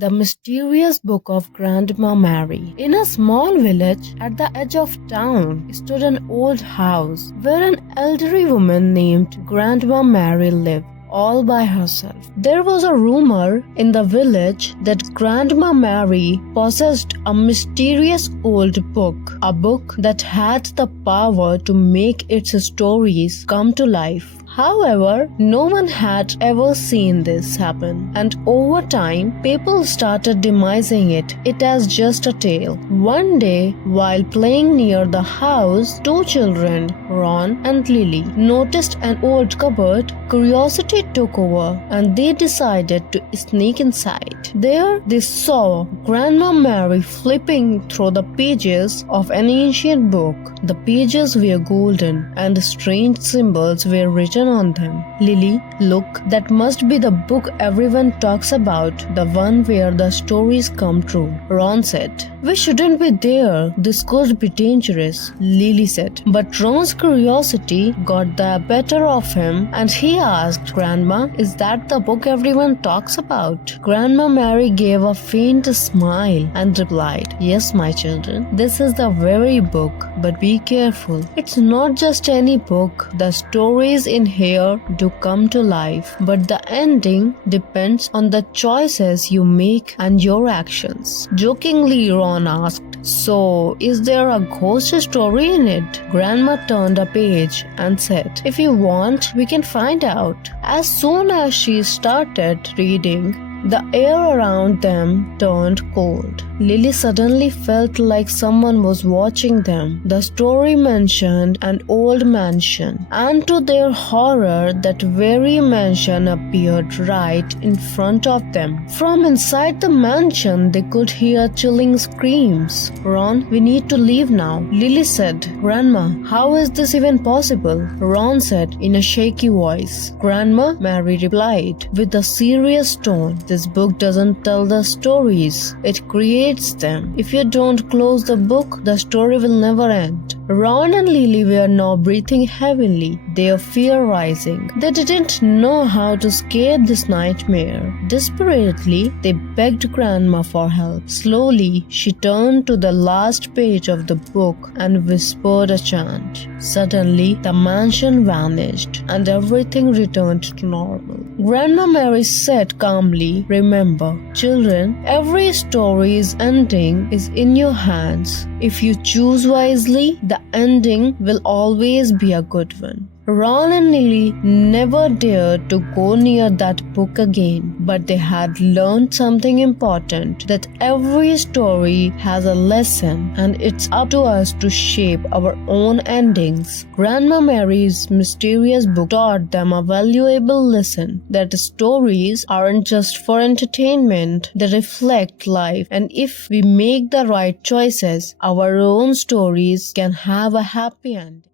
The Mysterious Book of Grandma Mary. In a small village at the edge of town stood an old house where an elderly woman named Grandma Mary lived, all by herself. There was a rumor in the village that Grandma Mary possessed a mysterious old book, a book that had the power to make its stories come to life. However, no one had ever seen this happen, and over time, people started demising it as just a tale. One day, while playing near the house, two children, Ron and Lily, noticed an old cupboard. Curiosity took over, and they decided to sneak inside. There, they saw Grandma Mary flipping through the pages of an ancient book. The pages were golden, and strange symbols were written on them. Lily, look, that must be the book everyone talks about, the one where the stories come true. Ron said, we shouldn't be there, this could be dangerous, Lily said. But Ron's curiosity got the better of him, and he asked, Grandma, is that the book everyone talks about? Grandma Mary gave a faint smile and replied, yes, my children, this is the very book, but be careful. It's not just any book. The stories in here do come to life, but the ending depends on the choices you make and your actions. Jokingly, Ron asked, so, is there a ghost story in it? Grandma turned a page and said, if you want, we can find out. As soon as she started reading, the air around them turned cold. Lily suddenly felt like someone was watching them. The story mentioned an old mansion, and to their horror, that very mansion appeared right in front of them. From inside the mansion, they could hear chilling screams. Ron, we need to leave now, Lily said. Grandma, how is this even possible? Ron said in a shaky voice. Grandma, Mary replied with a serious tone. This book doesn't tell the stories, it creates them. If you don't close the book, the story will never end. Ron and Lily were now breathing heavily, their fear rising. They didn't know how to escape this nightmare. Desperately, they begged Grandma for help. Slowly, she turned to the last page of the book and whispered a chant. Suddenly, the mansion vanished and everything returned to normal. Grandma Mary said calmly, remember, children, every story's ending is in your hands. If you choose wisely, the ending will always be a good one. Ron and Lily never dared to go near that book again, but they had learned something important, that every story has a lesson and it's up to us to shape our own endings. Grandma Mary's mysterious book taught them a valuable lesson, that stories aren't just for entertainment, they reflect life, and if we make the right choices, our own stories can have a happy ending.